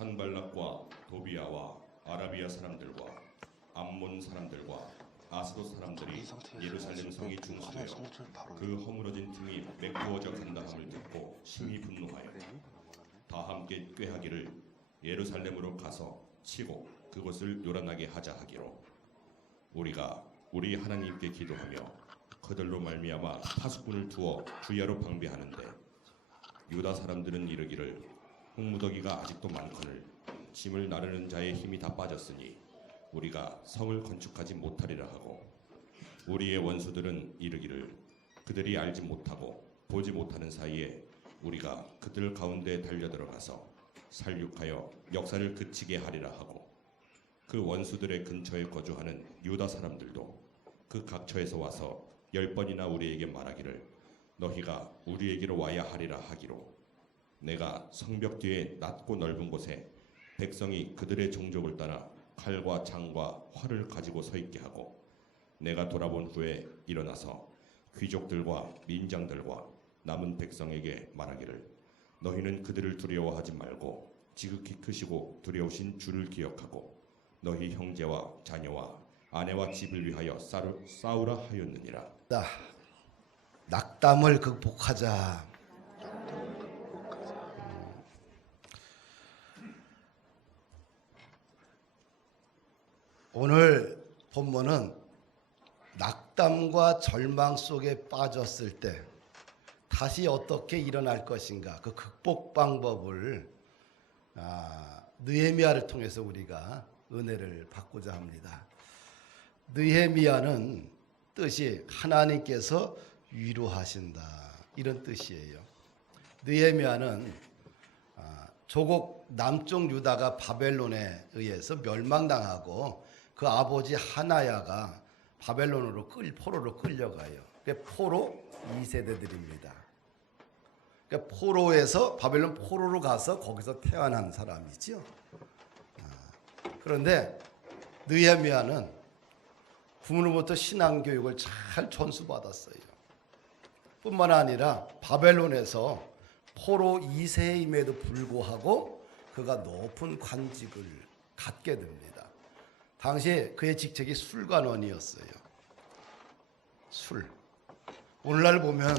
산발락과 도비아와 아라비아 사람들과 암몬 사람들과 아스돗 사람들이 예루살렘 성이 중수되어 그 허물어진 틈이 메꾸어져 간다 함을 듣고 심히 분노하여 다 함께 꾀하기를 예루살렘으로 가서 치고 그곳을 요란하게 하자 하기로 우리가 우리 하나님께 기도하며 그들로 말미암아 파수꾼을 두어 주야로 방비하는데 유다 사람들은 이르기를 홍무더기가 아직도 많거늘 짐을 나르는 자의 힘이 다 빠졌으니 우리가 성을 건축하지 못하리라 하고 우리의 원수들은 이르기를 그들이 알지 못하고 보지 못하는 사이에 우리가 그들 가운데 달려들어가서 살육하여 역사를 그치게 하리라 하고 그 원수들의 근처에 거주하는 유다 사람들도 그 각처에서 와서 10번이나 우리에게 말하기를 너희가 우리에게로 와야 하리라 하기로 내가 성벽 뒤에 낮고 넓은 곳에 백성이 그들의 종족을 따라 칼과 창과 활을 가지고 서 있게 하고 내가 돌아본 후에 일어나서 귀족들과 민장들과 남은 백성에게 말하기를 너희는 그들을 두려워하지 말고 지극히 크시고 두려우신 주를 기억하고 너희 형제와 자녀와 아내와 집을 위하여 싸우라 하였느니라. 낙담을 극복하자. 오늘 본문은 낙담과 절망 속에 빠졌을 때 다시 어떻게 일어날 것인가 그 극복 방법을 느헤미야를 통해서 우리가 은혜를 받고자 합니다. 느헤미야는 뜻이 하나님께서 위로하신다 이런 뜻이에요. 느헤미야는 조국 남쪽 유다가 바벨론에 의해서 멸망당하고 그 아버지 하나야가 바벨론으로 포로로 끌려가요. 포로 2세대들입니다. 그러니까 포로에서 바벨론 포로로 가서 거기서 태어난 사람이죠. 그런데 느헤미야는 부모로부터 신앙 교육을 잘 전수받았어요. 뿐만 아니라 바벨론에서 포로 2세임에도 불구하고 그가 높은 관직을 갖게 됩니다. 당시에 그의 직책이 술관원이었어요. 술. 오늘날 보면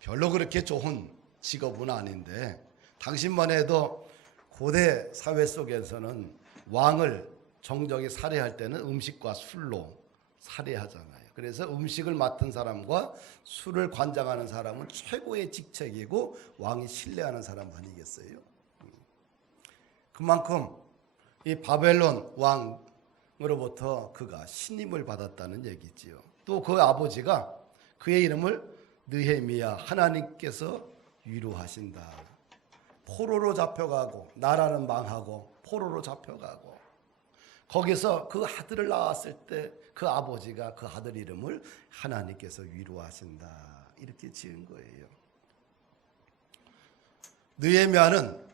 별로 그렇게 좋은 직업은 아닌데 당신만 해도 고대 사회 속에서는 왕을 정적이 살해할 때는 음식과 술로 살해하잖아요. 그래서 음식을 맡은 사람과 술을 관장하는 사람은 최고의 직책이고 왕이 신뢰하는 사람 아니겠어요? 그만큼 이 바벨론 왕으로부터 그가 신임을 받았다는 얘기지요. 또 그 아버지가 그의 이름을 느헤미야 하나님께서 위로하신다. 포로로 잡혀가고 나라는 망하고 포로로 잡혀가고 거기서 그 아들을 낳았을 때 그 아버지가 그 아들 이름을 하나님께서 위로하신다 이렇게 지은 거예요. 느헤미야는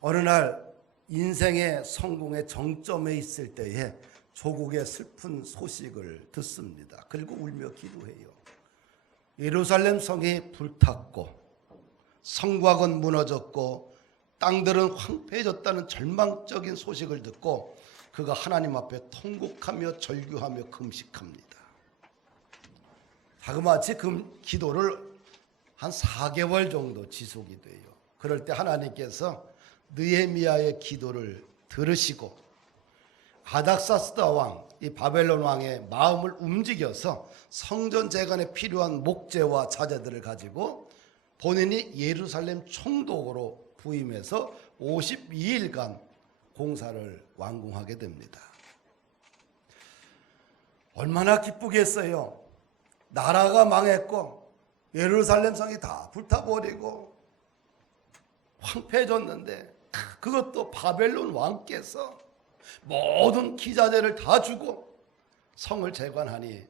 어느 날 인생의 성공의 정점에 있을 때에 조국의 슬픈 소식을 듣습니다. 그리고 울며 기도해요. 예루살렘 성이 불탔고 성곽은 무너졌고 땅들은 황폐해졌다는 절망적인 소식을 듣고 그가 하나님 앞에 통곡하며 절규하며 금식합니다. 자그마치 기도를 한 4개월 정도 지속이 돼요. 그럴 때 하나님께서 느헤미야의 기도를 들으시고 아닥사스다 왕, 이 바벨론 왕의 마음을 움직여서 성전 재건에 필요한 목재와 자재들을 가지고 본인이 예루살렘 총독으로 부임해서 52일간 공사를 완공하게 됩니다. 얼마나 기쁘겠어요. 나라가 망했고 예루살렘 성이 다 불타버리고 황폐해졌는데 그것도 바벨론 왕께서 모든 기자재를 다 주고 성을 재건하니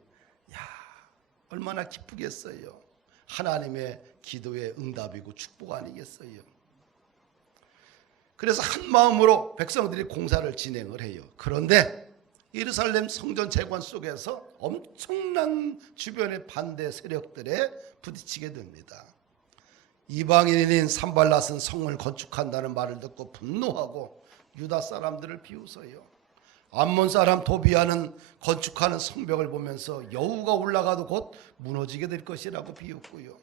얼마나 기쁘겠어요. 하나님의 기도의 응답이고 축복 아니겠어요. 그래서 한 마음으로 백성들이 공사를 진행을 해요. 그런데 예루살렘 성전 재건 속에서 엄청난 주변의 반대 세력들에 부딪히게 됩니다. 이방인인 산발랏은 성을 건축한다는 말을 듣고 분노하고 유다 사람들을 비웃어요. 암몬 사람 도비아는 건축하는 성벽을 보면서 여우가 올라가도 곧 무너지게 될 것이라고 비웃고요.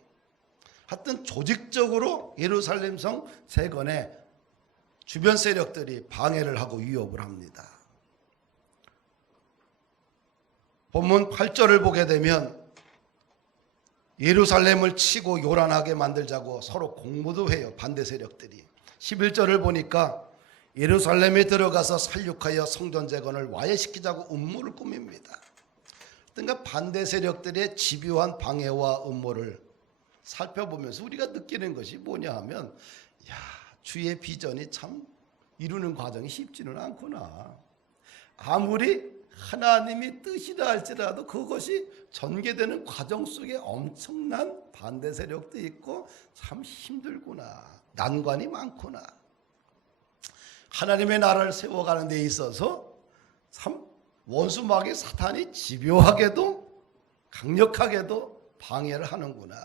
하여튼 조직적으로 예루살렘 성 재건에 주변 세력들이 방해를 하고 위협을 합니다. 본문 8절을 보게 되면 예루살렘을 치고 요란하게 만들자고 서로 공모도 해요. 반대 세력들이. 11절을 보니까 예루살렘에 들어가서 살육하여 성전 재건을 와해시키자고 음모를 꾸밉니다. 그러니까 반대 세력들의 집요한 방해와 음모를 살펴보면서 우리가 느끼는 것이 뭐냐 하면, 야, 주의 비전이 참 이루는 과정이 쉽지는 않구나. 아무리 하나님이 뜻이라 할지라도 그것이 전개되는 과정 속에 엄청난 반대 세력도 있고 참 힘들구나. 난관이 많구나. 하나님의 나라를 세워가는 데 있어서 참 원수마귀 사탄이 집요하게도 강력하게도 방해를 하는구나.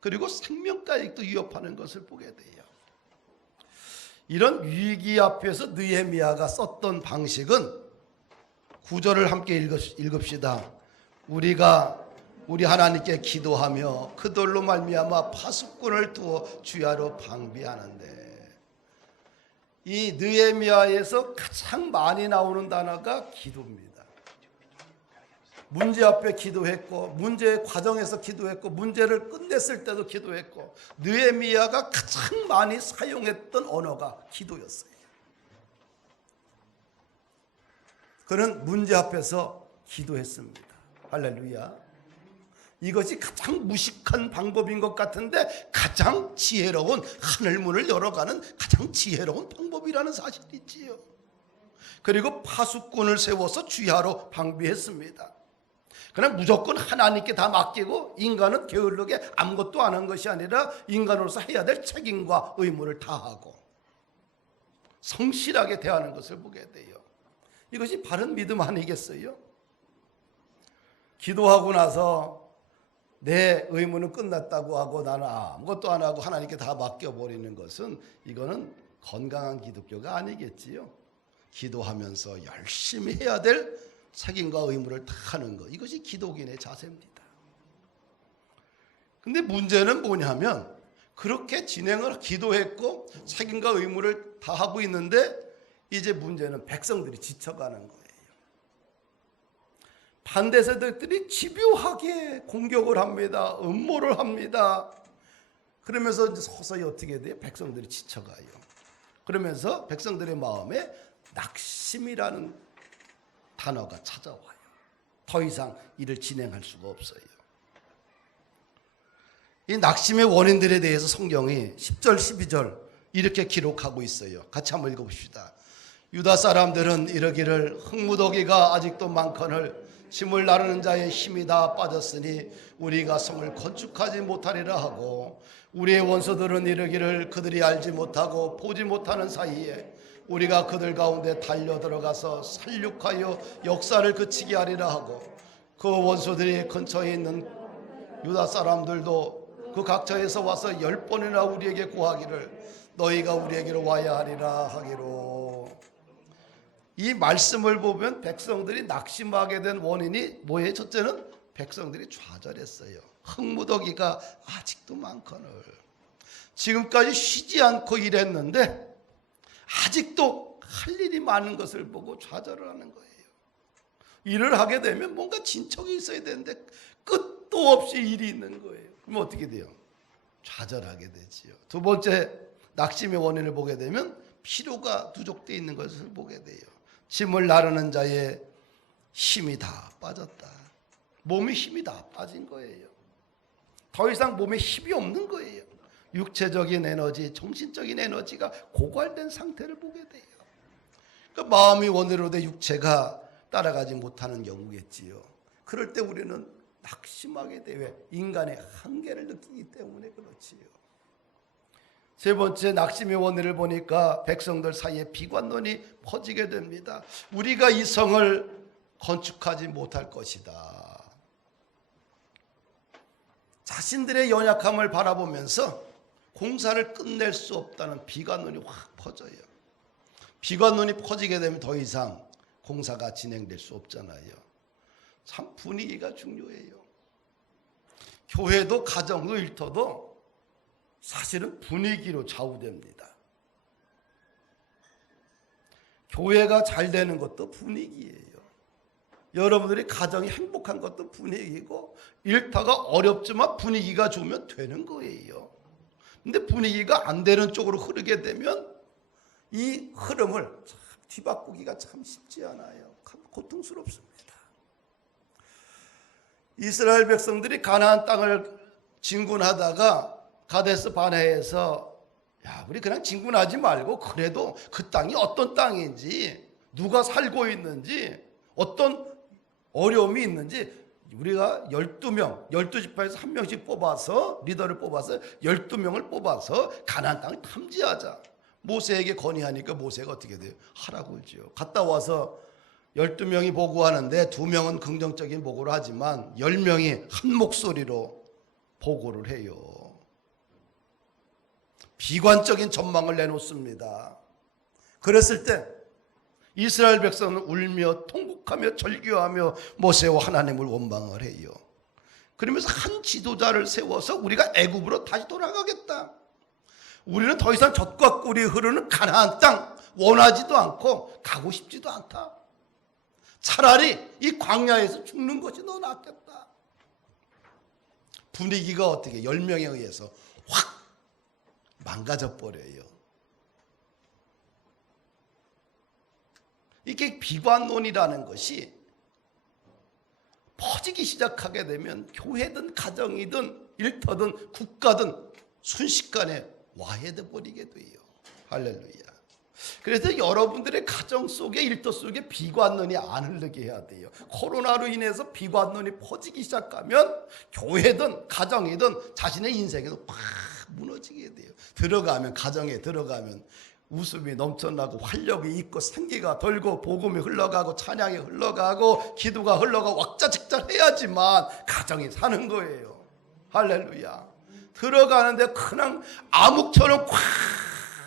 그리고 생명까지도 위협하는 것을 보게 돼요. 이런 위기 앞에서 느헤미야가 썼던 방식은 9절을 함께 읽읍시다. 우리 하나님께 기도하며 그들로 말미암아 파수꾼을 두어 주야로 방비하는데, 이 느헤미야에서 가장 많이 나오는 단어가 기도입니다. 문제 앞에 기도했고, 문제의 과정에서 기도했고, 문제를 끝냈을 때도 기도했고, 느헤미야가 가장 많이 사용했던 언어가 기도였어요. 그는 문제 앞에서 기도했습니다. 할렐루야. 이것이 가장 무식한 방법인 것 같은데 가장 지혜로운, 하늘문을 열어가는 가장 지혜로운 방법이라는 사실이지요. 그리고 파수꾼을 세워서 주야로 방비했습니다. 그냥 무조건 하나님께 다 맡기고 인간은 게을르게 아무것도 안 한 것이 아니라 인간으로서 해야 될 책임과 의무를 다하고 성실하게 대하는 것을 보게 돼요. 이것이 바른 믿음 아니겠어요? 기도하고 나서 내 의무는 끝났다고 하고 나는 아무것도 안 하고 하나님께 다 맡겨버리는 것은, 이거는 건강한 기독교가 아니겠지요. 기도하면서 열심히 해야 될 책임과 의무를 다 하는 것, 이것이 기독인의 자세입니다. 근데 문제는 뭐냐면, 그렇게 진행을 기도했고 책임과 의무를 다 하고 있는데 이제 문제는 백성들이 지쳐가는 거예요. 반대 세력들이 집요하게 공격을 합니다. 음모를 합니다. 그러면서 이제 서서히 어떻게 돼요? 백성들이 지쳐가요. 그러면서 백성들의 마음에 낙심이라는 단어가 찾아와요. 더 이상 일을 진행할 수가 없어요. 이 낙심의 원인들에 대해서 성경이 10절, 12절 이렇게 기록하고 있어요. 같이 한번 읽어봅시다. 유다 사람들은 이르기를 흙무더기가 아직도 많거늘 짐을 나르는 자의 힘이 다 빠졌으니 우리가 성을 건축하지 못하리라 하고, 우리의 원수들은 이르기를 그들이 알지 못하고 보지 못하는 사이에 우리가 그들 가운데 달려 들어가서 살육하여 역사를 그치게 하리라 하고, 그 원수들이 근처에 있는 유다 사람들도 그 각처에서 와서 10번이나 우리에게 구하기를 너희가 우리에게로 와야 하리라 하기로. 이 말씀을 보면 백성들이 낙심하게 된 원인이 뭐예요? 첫째는 백성들이 좌절했어요. 흙무더기가 아직도 많거늘. 지금까지 쉬지 않고 일했는데 아직도 할 일이 많은 것을 보고 좌절을 하는 거예요. 일을 하게 되면 뭔가 진척이 있어야 되는데 끝도 없이 일이 있는 거예요. 그럼 어떻게 돼요? 좌절하게 되지요. 두 번째, 낙심의 원인을 보게 되면 피로가 누적되어 있는 것을 보게 돼요. 짐을 나르는 자의 힘이 다 빠졌다. 몸에 힘이 다 빠진 거예요. 더 이상 몸에 힘이 없는 거예요. 육체적인 에너지, 정신적인 에너지가 고갈된 상태를 보게 돼요. 그러니까 마음이 원대로 돼 육체가 따라가지 못하는 경우겠지요. 그럴 때 우리는 낙심하게 돼. 인간의 한계를 느끼기 때문에 그렇지요. 세 번째, 낙심의 원인을 보니까 백성들 사이에 비관론이 퍼지게 됩니다. 우리가 이 성을 건축하지 못할 것이다. 자신들의 연약함을 바라보면서 공사를 끝낼 수 없다는 비관론이 확 퍼져요. 비관론이 퍼지게 되면 더 이상 공사가 진행될 수 없잖아요. 참 분위기가 중요해요. 교회도 가정도 일터도 사실은 분위기로 좌우됩니다. 교회가 잘 되는 것도 분위기예요. 여러분들이 가정이 행복한 것도 분위기고, 일터가 어렵지만 분위기가 좋으면 되는 거예요. 근데 분위기가 안 되는 쪽으로 흐르게 되면 이 흐름을 뒤바꾸기가 참 쉽지 않아요. 고통스럽습니다. 이스라엘 백성들이 가나안 땅을 진군하다가 가데스 바네에서 야, 우리 그냥 진군하지 말고 그래도 그 땅이 어떤 땅인지, 누가 살고 있는지, 어떤 어려움이 있는지 우리가 12명, 12지파에서 한 명씩 뽑아서, 리더를 뽑아서 12명을 뽑아서 가나안 땅을 탐지하자. 모세에게 건의하니까 모세가 어떻게 돼요? 하라고 하죠. 갔다 와서 12명이 보고하는데 2명은 긍정적인 보고를 하지만 10명이 한 목소리로 보고를 해요. 비관적인 전망을 내놓습니다. 그랬을 때 이스라엘 백성은 울며 통곡하며 절규하며 모세와 하나님을 원망을 해요. 그러면서 한 지도자를 세워서 우리가 애굽으로 다시 돌아가겠다. 우리는 더 이상 젖과 꿀이 흐르는 가나안 땅 원하지도 않고 가고 싶지도 않다. 차라리 이 광야에서 죽는 것이 더 낫겠다. 분위기가 어떻게 10명에 의해서 확 망가져 버려요. 이게 비관론이라는 것이 퍼지기 시작하게 되면 교회든 가정이든 일터든 국가든 순식간에 와해돼 버리게 돼요. 할렐루야. 그래서 여러분들의 가정 속에, 일터 속에 비관론이 안 흐르게 해야 돼요. 코로나로 인해서 비관론이 퍼지기 시작하면 교회든 가정이든 자신의 인생에도 팍 무너지게 돼요. 들어가면, 가정에 들어가면 웃음이 넘쳐나고 활력이 있고 생기가 돌고 복음이 흘러가고 찬양이 흘러가고 기도가 흘러가고 왁자직잘 해야지만 가정이 사는 거예요. 할렐루야. 들어가는데 그냥 암흑처럼 콱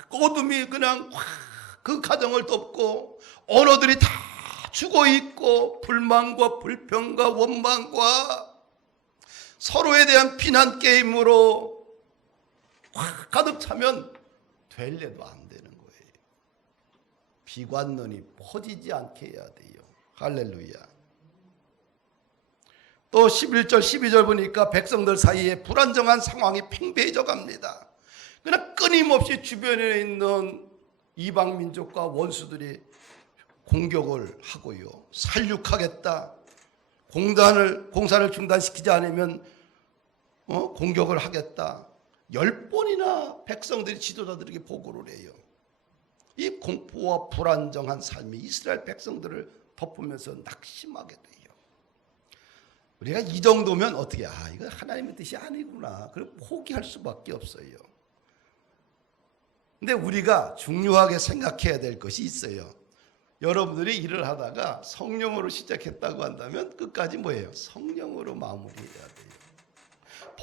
어둠이 그냥 콱 그 가정을 덮고 언어들이 다 죽어 있고 불만과 불평과 원망과 서로에 대한 비난 게임으로 확 가득 차면 될 일도 안 되는 거예요. 비관론이 퍼지지 않게 해야 돼요. 할렐루야. 또 11절 12절 보니까 백성들 사이에 불안정한 상황이 팽배해져 갑니다. 그러나 끊임없이 주변에 있는 이방 민족과 원수들이 공격을 하고요. 살육하겠다. 공사를 중단시키지 않으면 공격을 하겠다. 10번이나 백성들이 지도자들에게 보고를 해요. 이 공포와 불안정한 삶이 이스라엘 백성들을 덮으면서 낙심하게 돼요. 우리가 이 정도면 어떻게, 이거 하나님의 뜻이 아니구나. 그럼 포기할 수밖에 없어요. 근데 우리가 중요하게 생각해야 될 것이 있어요. 여러분들이 일을 하다가 성령으로 시작했다고 한다면 끝까지 뭐예요? 성령으로 마무리해야 돼요.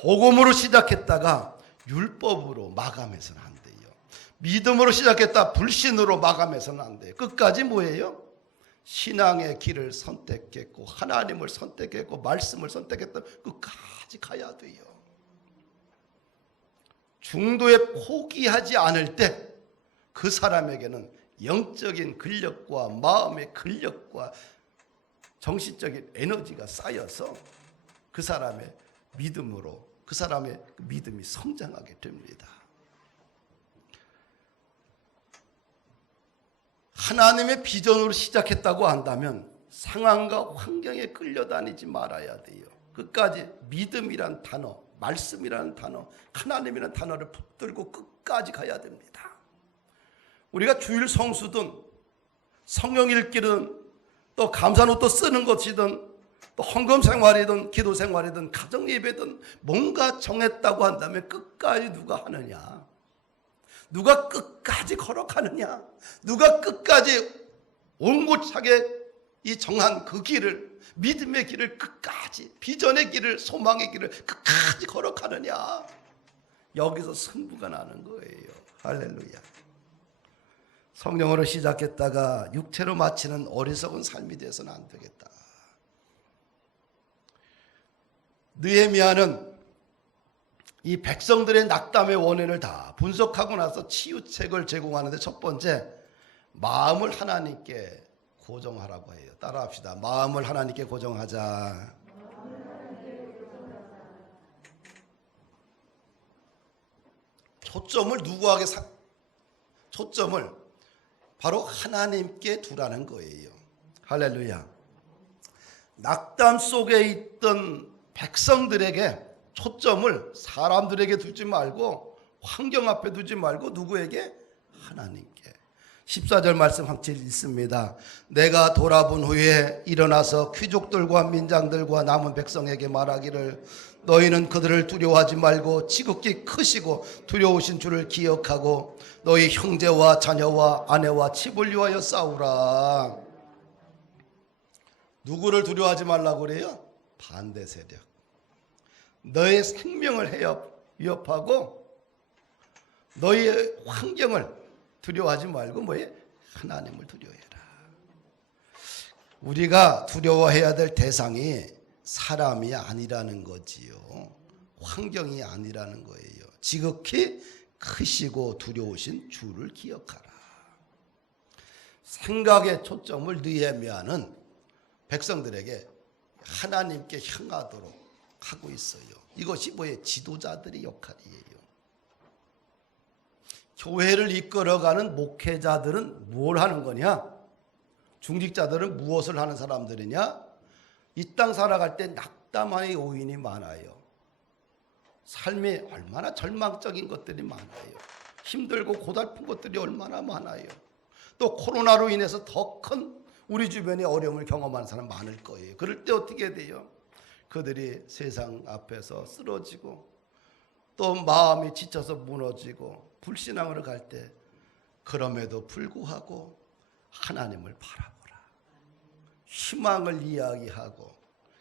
복음으로 시작했다가 율법으로 마감해서는 안 돼요. 믿음으로 시작했다 불신으로 마감해서는 안 돼요. 끝까지 뭐예요? 신앙의 길을 선택했고 하나님을 선택했고 말씀을 선택했다 끝까지 가야 돼요. 중도에 포기하지 않을 때 그 사람에게는 영적인 근력과 마음의 근력과 정신적인 에너지가 쌓여서 그 사람의 믿음으로 그 사람의 믿음이 성장하게 됩니다. 하나님의 비전으로 시작했다고 한다면 상황과 환경에 끌려다니지 말아야 돼요. 끝까지 믿음이란 단어, 말씀이라는 단어, 하나님이라는 단어를 붙들고 끝까지 가야 됩니다. 우리가 주일 성수든 성경 읽기든 또 감사노트 쓰는 것이든 또 헌금 생활이든 기도 생활이든 가정 예배든 뭔가 정했다고 한다면 끝까지 누가 하느냐? 누가 끝까지 걸어가느냐? 누가 끝까지 온고차게 이 정한 그 길을, 믿음의 길을 끝까지, 비전의 길을, 소망의 길을 끝까지 걸어가느냐? 여기서 승부가 나는 거예요. 할렐루야. 성령으로 시작했다가 육체로 마치는 어리석은 삶이 되어서는 안 되겠다. 느헤미야는 이 백성들의 낙담의 원인을 다 분석하고 나서 치유책을 제공하는데 첫 번째, 마음을 하나님께 고정하라고 해요. 따라합시다. 마음을 하나님께 고정하자. 초점을 바로 하나님께 두라는 거예요. 할렐루야. 낙담 속에 있던 백성들에게 초점을 사람들에게 두지 말고 환경 앞에 두지 말고 누구에게? 하나님께. 14절 말씀 함께 읽습니다. 내가 돌아본 후에 일어나서 귀족들과 민장들과 남은 백성에게 말하기를 너희는 그들을 두려워하지 말고 지극히 크시고 두려우신 주를 기억하고 너희 형제와 자녀와 아내와 집을 위하여 싸우라. 누구를 두려워하지 말라고 그래요? 반대 세력. 너의 생명을 위협하고 너의 환경을 두려워하지 말고 뭐예요? 하나님을 두려워해라. 우리가 두려워해야 될 대상이 사람이 아니라는 거지요. 환경이 아니라는 거예요. 지극히 크시고 두려우신 주를 기억하라. 생각의 초점을 느헤미야는 백성들에게 하나님께 향하도록 하고 있어요. 이것이 뭐예요? 지도자들의 역할이에요. 교회를 이끌어가는 목회자들은 뭘 하는 거냐? 중직자들은 무엇을 하는 사람들이냐? 이 땅 살아갈 때 낙담의 요인이 많아요. 삶에 얼마나 절망적인 것들이 많아요. 힘들고 고달픈 것들이 얼마나 많아요. 또 코로나로 인해서 더 큰 우리 주변에 어려움을 경험하는 사람 많을 거예요. 그럴 때 어떻게 돼요? 그들이 세상 앞에서 쓰러지고 또 마음이 지쳐서 무너지고 불신앙으로 갈 때 그럼에도 불구하고 하나님을 바라보라. 희망을 이야기하고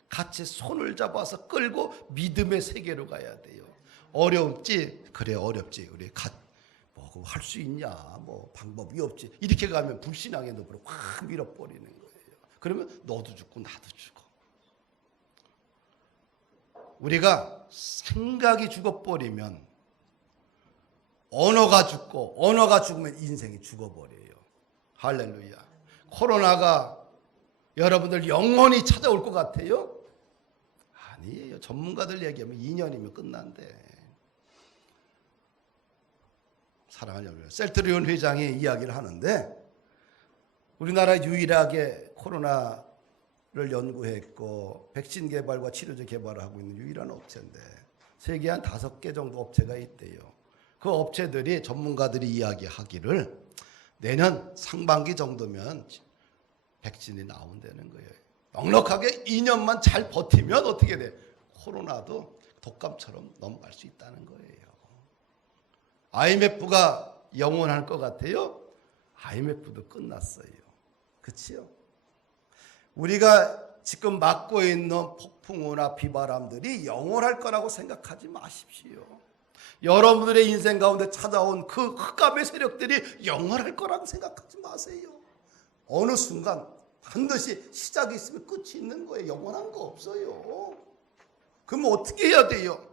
같이 손을 잡아서 끌고 믿음의 세계로 가야 돼요. 어렵지? 그래 어렵지. 우리 뭐 할 수 있냐? 뭐 방법이 없지. 이렇게 가면 불신앙의 늪으로 확 밀어버리는 거예요. 그러면 너도 죽고 나도 죽어. 우리가 생각이 죽어버리면 언어가 죽고 언어가 죽으면 인생이 죽어버려요. 할렐루야. 코로나가 여러분들 영원히 찾아올 것 같아요? 아니에요. 전문가들 얘기하면 2년이면 끝난대. 사랑하는 여러분, 셀트리온 회장이 이야기를 하는데 우리나라 유일하게 코로나를 연구했고 백신 개발과 치료제 개발을 하고 있는 유일한 업체인데 세계 한 5개 정도 업체가 있대요. 그 업체들이 전문가들이 이야기하기를 내년 상반기 정도면 백신이 나온다는 거예요. 넉넉하게 2년만 잘 버티면 어떻게 돼? 코로나도 독감처럼 넘어갈 수 있다는 거예요. IMF가 영원할 것 같아요? IMF도 끝났어요. 그치요? 우리가 지금 맞고 있는 폭풍우나 비바람들이 영원할 거라고 생각하지 마십시오. 여러분들의 인생 가운데 찾아온 그 흑암의 세력들이 영원할 거라고 생각하지 마세요. 어느 순간 반드시 시작이 있으면 끝이 있는 거예요. 영원한 거 없어요. 그럼 어떻게 해야 돼요?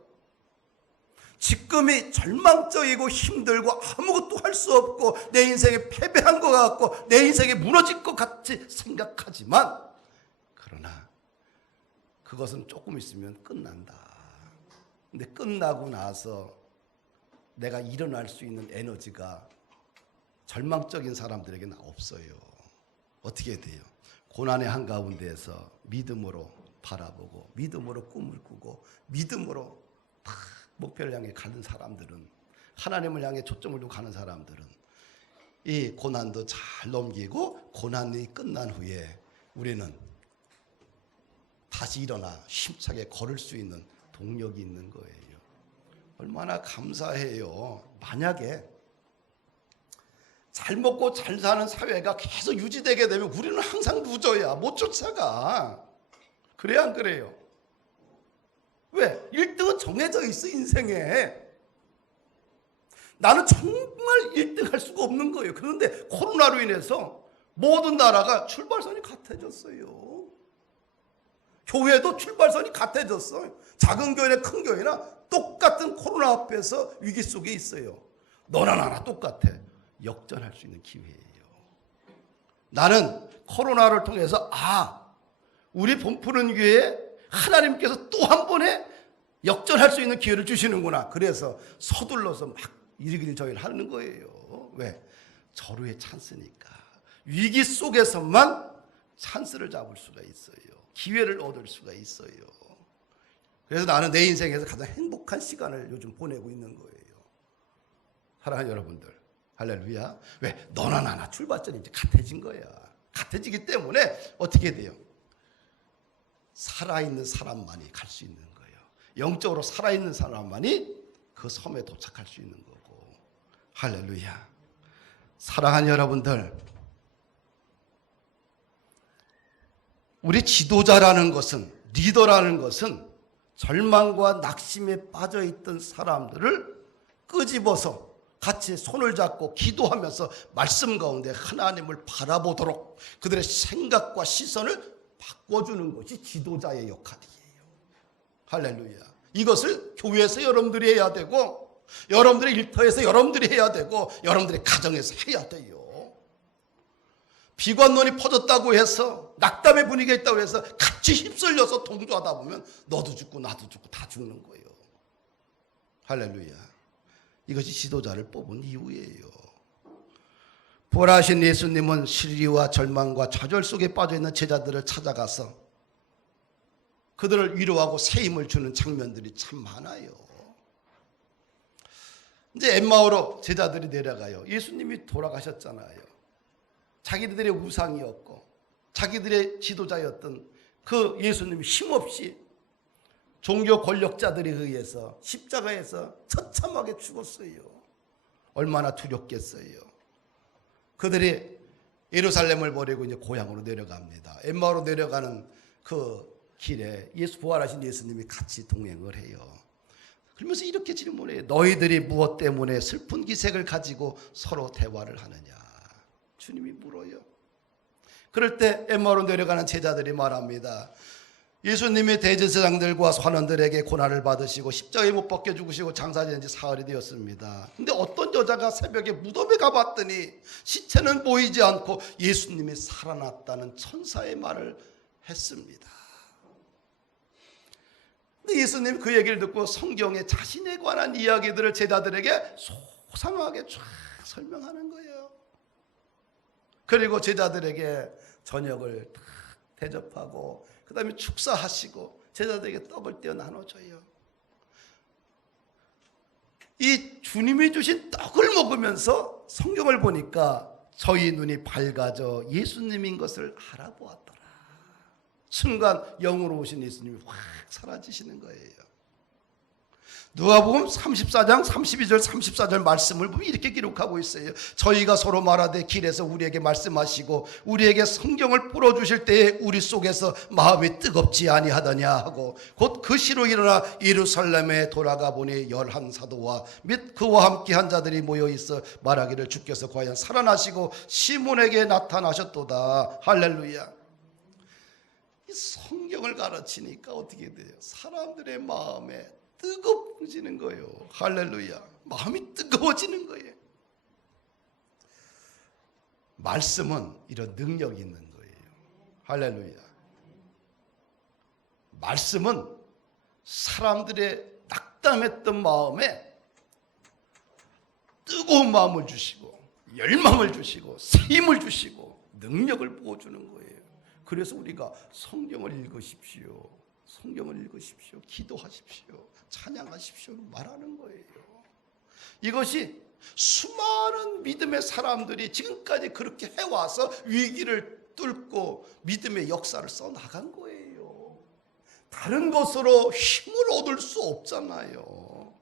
지금이 절망적이고 힘들고 아무것도 할 수 없고 내 인생에 패배한 것 같고 내 인생에 무너질 것 같이 생각하지만 그러나 그것은 조금 있으면 끝난다. 근데 끝나고 나서 내가 일어날 수 있는 에너지가 절망적인 사람들에게는 없어요. 어떻게 돼요? 고난의 한가운데에서 믿음으로 바라보고 믿음으로 꿈을 꾸고 믿음으로 다 목표를 향해 가는 사람들은, 하나님을 향해 초점을 두고 가는 사람들은 이 고난도 잘 넘기고 고난이 끝난 후에 우리는 다시 일어나 힘차게 걸을 수 있는 동력이 있는 거예요. 얼마나 감사해요. 만약에 잘 먹고 잘 사는 사회가 계속 유지되게 되면 우리는 항상 루저야. 못 쫓아가. 그래야 안 그래요? 왜? 1등은 정해져 있어, 인생에. 나는 정말 1등 할 수가 없는 거예요. 그런데 코로나로 인해서 모든 나라가 출발선이 같아졌어요. 교회도 출발선이 같아졌어요. 작은 교회나 큰 교회나 똑같은 코로나 앞에서 위기 속에 있어요. 너나 나나 똑같아. 역전할 수 있는 기회예요. 나는 코로나를 통해서 우리 본푸른 교회에 하나님께서 또 한 번에 역전할 수 있는 기회를 주시는구나. 그래서 서둘러서 막 일일저일 하는 거예요. 왜? 절호의 찬스니까. 위기 속에서만 찬스를 잡을 수가 있어요. 기회를 얻을 수가 있어요. 그래서 나는 내 인생에서 가장 행복한 시간을 요즘 보내고 있는 거예요. 사랑하는 여러분들, 할렐루야. 왜? 너나 나나 출발점이 이제 같아진 거야. 같아지기 때문에 어떻게 돼요? 살아있는 사람만이 갈 수 있는 거예요. 영적으로 살아있는 사람만이 그 섬에 도착할 수 있는 거고. 할렐루야. 사랑하는 여러분들, 우리 지도자라는 것은, 리더라는 것은 절망과 낙심에 빠져있던 사람들을 끄집어서 같이 손을 잡고 기도하면서 말씀 가운데 하나님을 바라보도록 그들의 생각과 시선을 바꿔주는 것이 지도자의 역할이에요. 할렐루야. 이것을 교회에서 여러분들이 해야 되고, 여러분들의 일터에서 여러분들이 해야 되고, 여러분들의 가정에서 해야 돼요. 비관론이 퍼졌다고 해서, 낙담의 분위기가 있다고 해서 같이 휩쓸려서 동조하다 보면 너도 죽고 나도 죽고 다 죽는 거예요. 할렐루야. 이것이 지도자를 뽑은 이유예요. 부활하신 예수님은 시리와 절망과 좌절 속에 빠져있는 제자들을 찾아가서 그들을 위로하고 새 힘을 주는 장면들이 참 많아요. 이제 엠마오로 제자들이 내려가요. 예수님이 돌아가셨잖아요. 자기들의 우상이었고 자기들의 지도자였던 그 예수님이 힘없이 종교 권력자들에 의해서 십자가에서 처참하게 죽었어요. 얼마나 두렵겠어요. 그들이 예루살렘을 버리고 이제 고향으로 내려갑니다. 엠마오로 내려가는 그 길에 부활하신 예수님이 같이 동행을 해요. 그러면서 이렇게 질문해요. 너희들이 무엇 때문에 슬픈 기색을 가지고 서로 대화를 하느냐. 주님이 물어요. 그럴 때 엠마오로 내려가는 제자들이 말합니다. 예수님이 대제사장들과 관원들에게 고난을 받으시고 십자가에 못 박혀 죽으시고 장사된 지 사흘이 되었습니다. 근데 어떤 여자가 새벽에 무덤에 가봤더니 시체는 보이지 않고 예수님이 살아났다는 천사의 말을 했습니다. 근데 예수님 그 얘기를 듣고 성경에 자신에 관한 이야기들을 제자들에게 소상하게 쫙 설명하는 거예요. 그리고 제자들에게 저녁을 딱 대접하고 그 다음에 축사하시고 제자들에게 떡을 떼어 나눠줘요. 이 주님이 주신 떡을 먹으면서 성경을 보니까 저희 눈이 밝아져 예수님인 것을 알아보았더라. 순간 영으로 오신 예수님이 확 사라지시는 거예요. 누가복음 34장 32절 34절 말씀을 보면 이렇게 기록하고 있어요. 저희가 서로 말하되 길에서 우리에게 말씀하시고 우리에게 성경을 풀어주실 때에 우리 속에서 마음이 뜨겁지 아니하더냐 하고 곧 그 시로 일어나 예루살렘에 돌아가 보니 11사도와 및 그와 함께 한 자들이 모여 있어 말하기를 주께서 과연 살아나시고 시몬에게 나타나셨도다. 할렐루야. 이 성경을 가르치니까 어떻게 돼요? 사람들의 마음에 뜨거워지는 거예요. 할렐루야. 마음이 뜨거워지는 거예요. 말씀은 이런 능력이 있는 거예요. 할렐루야. 말씀은 사람들의 낙담했던 마음에 뜨거운 마음을 주시고 열망을 주시고 힘을 주시고 능력을 부어주는 거예요. 그래서 우리가 성경을 읽으십시오. 성경을 읽으십시오. 기도하십시오. 찬양하십시오. 말하는 거예요. 이것이 수많은 믿음의 사람들이 지금까지 그렇게 해와서 위기를 뚫고 믿음의 역사를 써나간 거예요. 다른 것으로 힘을 얻을 수 없잖아요.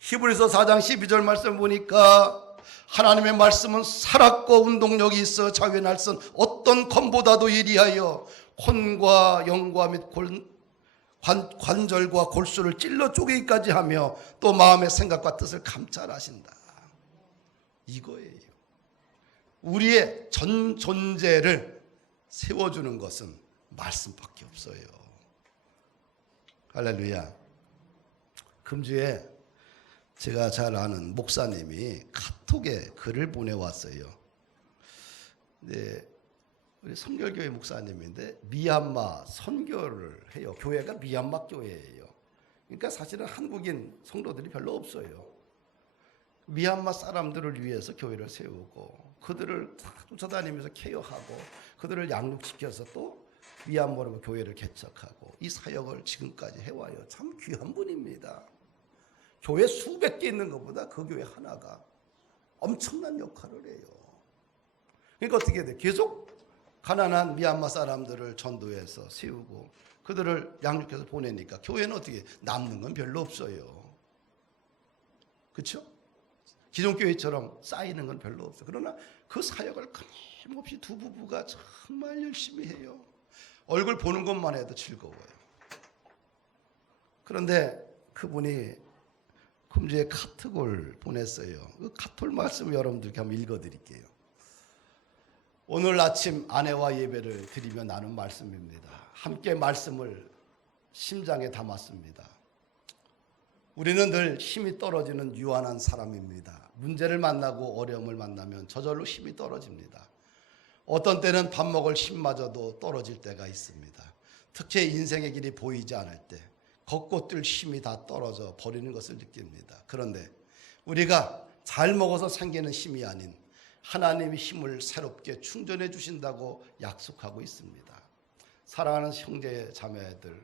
히브리서 4장 12절 말씀 보니까 하나님의 말씀은 살았고 운동력이 있어 자유의 날선 어떤 검보다도 예리하여 혼과 영과 및 관절과 골수를 찔러 쪼개기까지 하며 또 마음의 생각과 뜻을 감찰하신다. 이거예요. 우리의 전 존재를 세워주는 것은 말씀밖에 없어요. 할렐루야. 금주에 제가 잘 아는 목사님이 카톡에 글을 보내왔어요. 네, 우리 성결교회 목사님인데 미얀마 선교를 해요. 교회가 미얀마 교회예요. 그러니까 사실은 한국인 성도들이 별로 없어요. 미얀마 사람들을 위해서 교회를 세우고 그들을 쫓아다니면서 케어하고 그들을 양육시켜서 또 미얀마로 교회를 개척하고 이 사역을 지금까지 해와요. 참 귀한 분입니다. 교회 수백 개 있는 것보다 그 교회 하나가 엄청난 역할을 해요. 그러니까 어떻게 돼? 계속 가난한 미얀마 사람들을 전도해서 세우고 그들을 양육해서 보내니까 교회는 어떻게 남는 건 별로 없어요. 그렇죠? 기존 교회처럼 쌓이는 건 별로 없어요. 그러나 그 사역을 끊임없이 두 부부가 정말 열심히 해요. 얼굴 보는 것만 해도 즐거워요. 그런데 그분이 금주에 카톡을 보냈어요. 그 카톡 말씀 여러분들께 한번 읽어드릴게요. 오늘 아침 아내와 예배를 드리며 나눈 말씀입니다. 함께 말씀을 심장에 담았습니다. 우리는 늘 힘이 떨어지는 유한한 사람입니다. 문제를 만나고 어려움을 만나면 저절로 힘이 떨어집니다. 어떤 때는 밥 먹을 힘마저도 떨어질 때가 있습니다. 특히 인생의 길이 보이지 않을 때 걷고 뛸 힘이 다 떨어져 버리는 것을 느낍니다. 그런데 우리가 잘 먹어서 생기는 힘이 아닌 하나님의 힘을 새롭게 충전해 주신다고 약속하고 있습니다. 사랑하는 형제 자매들,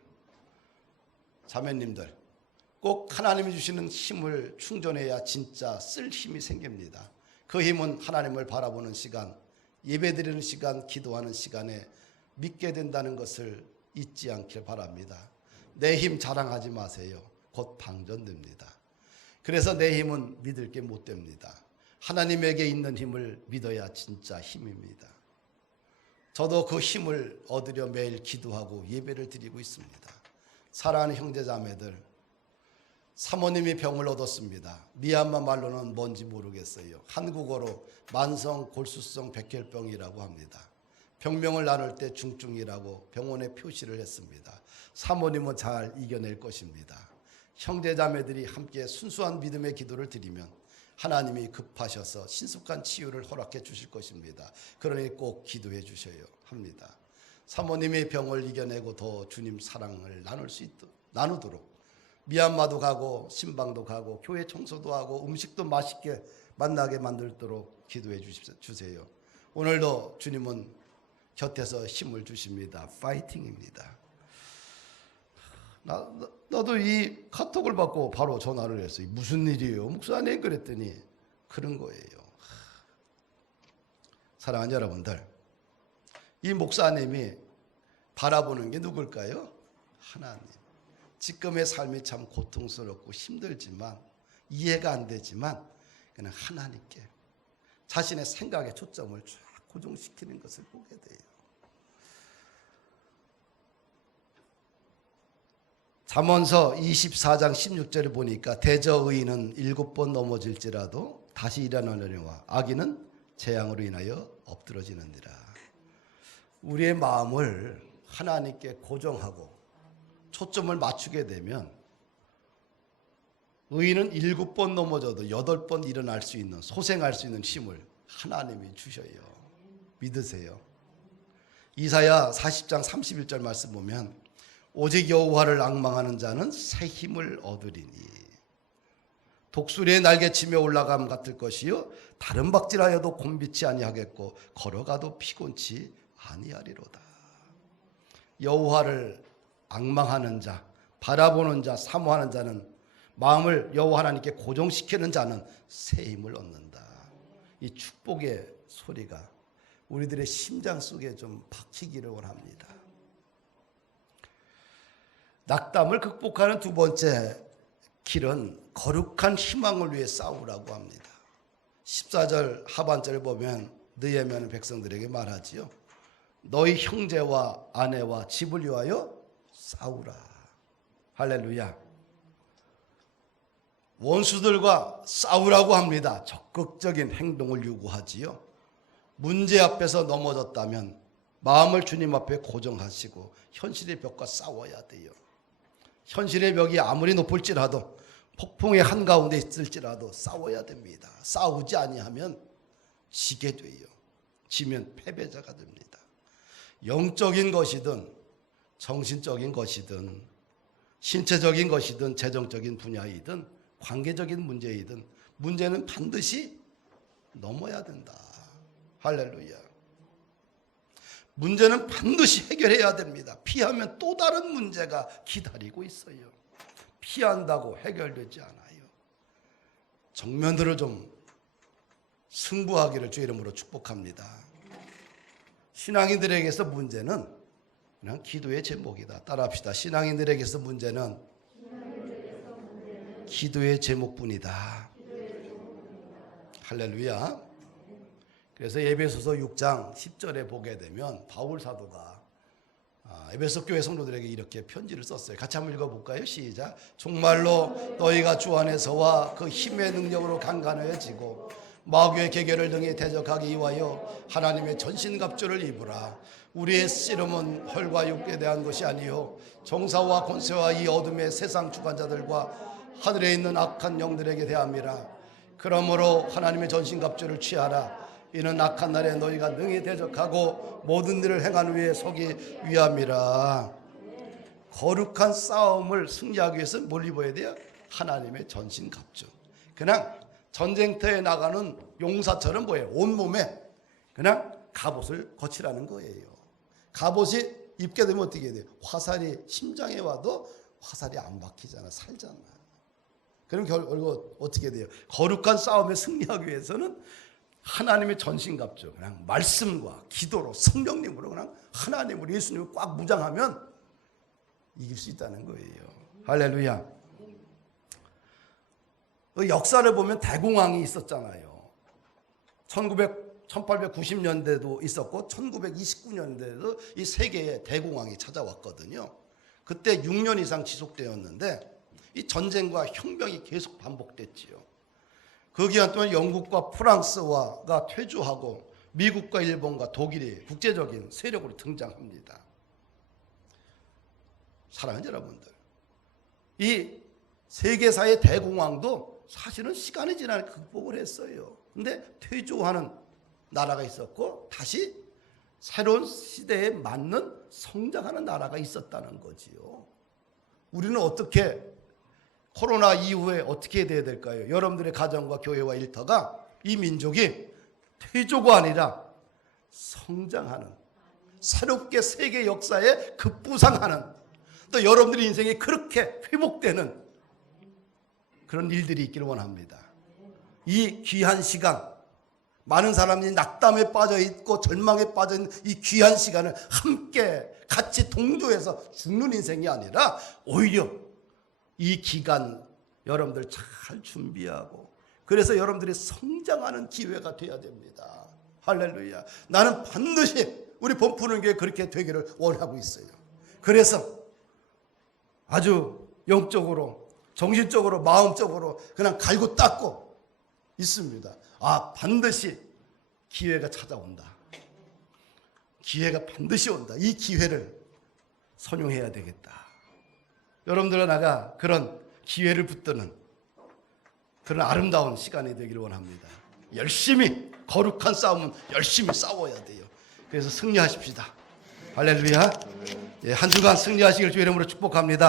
자매님들, 꼭 하나님이 주시는 힘을 충전해야 진짜 쓸 힘이 생깁니다. 그 힘은 하나님을 바라보는 시간, 예배드리는 시간, 기도하는 시간에 믿게 된다는 것을 잊지 않길 바랍니다. 내 힘 자랑하지 마세요. 곧 방전됩니다. 그래서 내 힘은 믿을 게 못 됩니다. 하나님에게 있는 힘을 믿어야 진짜 힘입니다. 저도 그 힘을 얻으려 매일 기도하고 예배를 드리고 있습니다. 사랑하는 형제자매들, 사모님이 병을 얻었습니다. 미얀마 말로는 뭔지 모르겠어요. 한국어로 만성 골수성 백혈병이라고 합니다. 병명을 나눌 때 중증이라고 병원에 표시를 했습니다. 사모님은 잘 이겨낼 것입니다. 형제자매들이 함께 순수한 믿음의 기도를 드리면 하나님이 급하셔서 신속한 치유를 허락해 주실 것입니다. 그러니 꼭 기도해 주셔야 합니다. 사모님의 병을 이겨내고 더 주님 사랑을 나누도록 미얀마도 가고 신방도 가고 교회 청소도 하고 음식도 맛있게 만나게 만들도록 기도해 주세요. 오늘도 주님은 곁에서 힘을 주십니다. 파이팅입니다. 나도 이 카톡을 받고 바로 전화를 했어요. 무슨 일이에요? 목사님 그랬더니 그런 거예요. 사랑하는 여러분들, 이 목사님이 바라보는 게 누굴까요? 하나님. 지금의 삶이 참 고통스럽고 힘들지만 이해가 안 되지만 그냥 하나님께 자신의 생각에 초점을 쫙 고정시키는 것을 보게 돼요. 잠언서 24장 16절에 보니까 대저의인은 7번 넘어질지라도 다시 일어나려니와 악인은 재앙으로 인하여 엎드러지느니라. 우리의 마음을 하나님께 고정하고 초점을 맞추게 되면 의인은 7번 넘어져도 8번 일어날 수 있는, 소생할 수 있는 힘을 하나님이 주셔요. 믿으세요. 이사야 40장 31절 말씀 보면 오직 여호와를 앙망하는 자는 새 힘을 얻으리니 독수리의 날개치며 올라감 같을 것이요 다른 박질하여도 곤비치 아니하겠고 걸어가도 피곤치 아니하리로다. 여호와를 앙망하는 자, 바라보는 자, 사모하는 자는, 마음을 여호와 하나님께 고정시키는 자는 새 힘을 얻는다. 이 축복의 소리가 우리들의 심장 속에 좀 박히기를 원합니다. 낙담을 극복하는 두 번째 길은 거룩한 희망을 위해 싸우라고 합니다. 14절 하반절을 보면 느헤미야는 백성들에게 말하지요. 너희 형제와 아내와 집을 위하여 싸우라. 할렐루야. 원수들과 싸우라고 합니다. 적극적인 행동을 요구하지요. 문제 앞에서 넘어졌다면 마음을 주님 앞에 고정하시고 현실의 벽과 싸워야 돼요. 현실의 벽이 아무리 높을지라도 폭풍의 한가운데 있을지라도 싸워야 됩니다. 싸우지 아니하면 지게 돼요. 지면 패배자가 됩니다. 영적인 것이든 정신적인 것이든 신체적인 것이든 재정적인 분야이든 관계적인 문제이든 문제는 반드시 넘어야 된다. 할렐루야. 문제는 반드시 해결해야 됩니다. 피하면 또 다른 문제가 기다리고 있어요. 피한다고 해결되지 않아요. 정면들을 좀 승부하기를 주 이름으로 축복합니다. 신앙인들에게서 문제는 그냥 기도의 제목이다. 따라합시다. 신앙인들에게서 문제는 기도의 제목뿐이다. 할렐루야. 그래서 에베소서 6장 10절에 보게 되면 바울 사도가 에베소 교회 성도들에게 이렇게 편지를 썼어요. 같이 한번 읽어볼까요? 시작. 정말로 너희가 주 안에서와 그 힘의 능력으로 강건해지고 마귀의 계계를 등에 대적하기 위하여 하나님의 전신갑주를 입으라. 우리의 씨름은 혈과 육에 대한 것이 아니요 정사와 권세와 이 어둠의 세상 주관자들과 하늘에 있는 악한 영들에게 대함이라. 그러므로 하나님의 전신갑주를 취하라. 이는 악한 날에 너희가 능히 대적하고 모든 일을 행한 후에 서기 위함이라. 거룩한 싸움을 승리하기 위해서 뭘 입어야 돼요? 하나님의 전신갑주. 그냥 전쟁터에 나가는 용사처럼 뭐예요? 온몸에 그냥 갑옷을 거치라는 거예요. 갑옷이 입게 되면 어떻게 돼요? 화살이 심장에 와도 화살이 안 박히잖아. 살잖아. 그럼 결국 어떻게 돼요? 거룩한 싸움에 승리하기 위해서는 하나님의 전신갑주, 그냥 말씀과 기도로 성령님으로 그냥 하나님으로 예수님을 꽉 무장하면 이길 수 있다는 거예요. 할렐루야. 역사를 보면 대공황이 있었잖아요. 1890년대도 있었고 1929년대에도 이 세계에 대공황이 찾아왔거든요. 그때 6년 이상 지속되었는데 이 전쟁과 혁명이 계속 반복됐지요. 그 기간 동안 영국과 프랑스가 퇴조하고 미국과 일본과 독일이 국제적인 세력으로 등장합니다. 사랑하는 여러분들, 이 세계사의 대공황도 사실은 시간이 지나서 극복을 했어요. 근데 퇴조하는 나라가 있었고 다시 새로운 시대에 맞는 성장하는 나라가 있었다는 거지요. 우리는 어떻게 코로나 이후에 어떻게 돼야 될까요? 여러분들의 가정과 교회와 일터가 이 민족이 퇴조가 아니라 성장하는, 새롭게 세계 역사에 급부상하는, 또 여러분들의 인생이 그렇게 회복되는 그런 일들이 있기를 원합니다. 이 귀한 시간, 많은 사람이 낙담에 빠져 있고 절망에 빠져 있는 이 귀한 시간을 함께 같이 동조해서 죽는 인생이 아니라 오히려 이 기간 여러분들 잘 준비하고 그래서 여러분들이 성장하는 기회가 돼야 됩니다. 할렐루야. 나는 반드시 우리 범푸는 교회 그렇게 되기를 원하고 있어요. 그래서 아주 영적으로, 정신적으로, 마음적으로 그냥 갈고 닦고 있습니다. 반드시 기회가 찾아온다. 기회가 반드시 온다. 이 기회를 선용해야 되겠다. 여러분들과 나가 그런 기회를 붙드는 그런 아름다운 시간이 되기를 원합니다. 열심히, 거룩한 싸움은 열심히 싸워야 돼요. 그래서 승리하십시다. 할렐루야. 한 주간 승리하시길 주 이름으로 축복합니다.